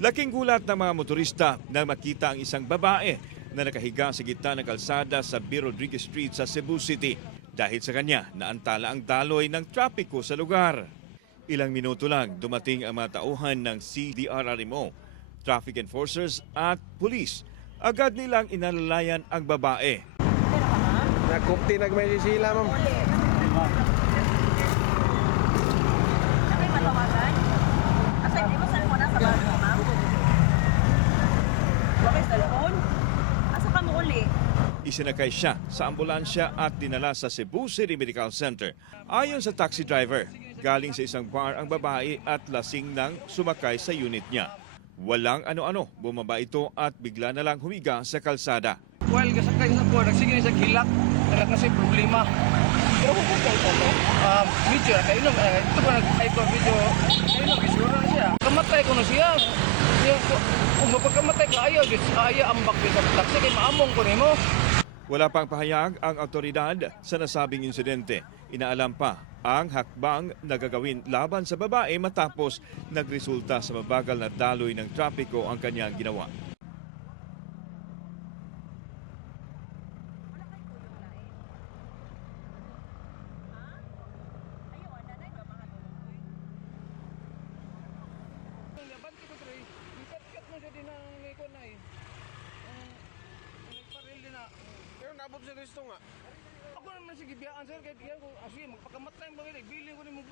Laking gulat ng mga motorista nang makita ang isang babae na nakahiga sa gitna ng kalsada sa B. Rodriguez Street sa Cebu City. Dahil sa kanya, naantala ang daloy ng trapiko sa lugar. Ilang minuto lang dumating ang mga tauhan ng CDRRMO, traffic enforcers at police. Agad nilang inalalayan ang babae. Nakupti nagmay sila, ma'am. Kami matawagan? Asa hindi mo saan mo na sa bago, ma'am? Bakit sa loob? Asa ka mo uli? Isinakay siya sa ambulansya at dinala sa Cebu City Medical Center. Ayon sa taxi driver, galing sa isang bar ang babae at lasing nang sumakay sa unit niya. Walang ano-ano, bumaba ito at bigla na lang humiga sa kalsada. Well, kasakay sa buwan, nagsige na sa gilak, wala kasi problema. Pero kung kayo ito, Medyo, nakainom, ito pa nag-ito, medyo, nakainom, isura na siya. Kamatay ko na siya. Kung mapagkamatay ka, ayaw ambak din sa taxi, kaya maamong ko nimo. Wala pang pahayag ang autoridad sa nasabing insidente. Inaalam pa ang hakbang na gagawin laban sa babae matapos nagresulta sa mabagal na daloy ng trapiko ang kanyang ginawa. Pero nabot sa gusto nga. Ako naman sige biyaan sir, kahit yan, magpakamatay mo, biling ko ni mo